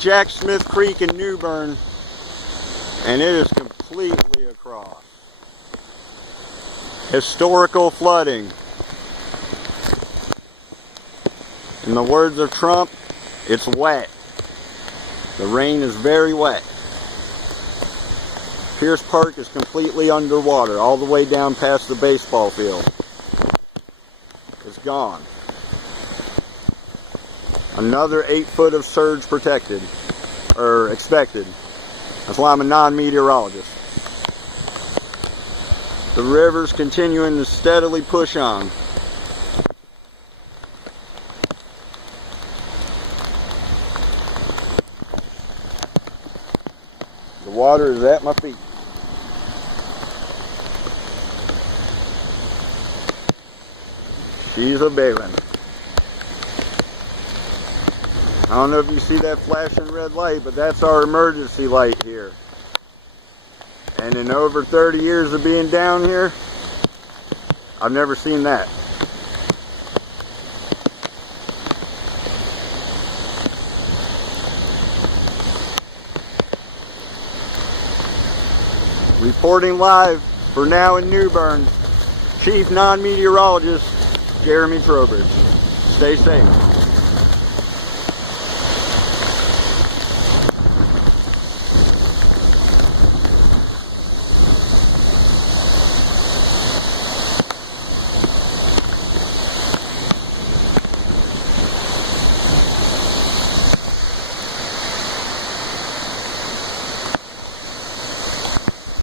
Jack Smith Creek in New Bern, and it is completely across. Historical flooding. In the words of Trump, it's wet. The rain is very wet. Pierce Park is completely underwater, all the way down past the baseball field. It's gone. Another 8 foot of surge protected, or expected. That's why I'm a non-meteorologist. The river's continuing to steadily push on. The water is at my feet. She's a bailing. I don't know if you see that flashing red light, but that's our emergency light here. And in over 30 years of being down here, I've never seen that. Reporting live for now in New Bern, Chief Non-Meteorologist Jeremy Trowbridge. Stay safe.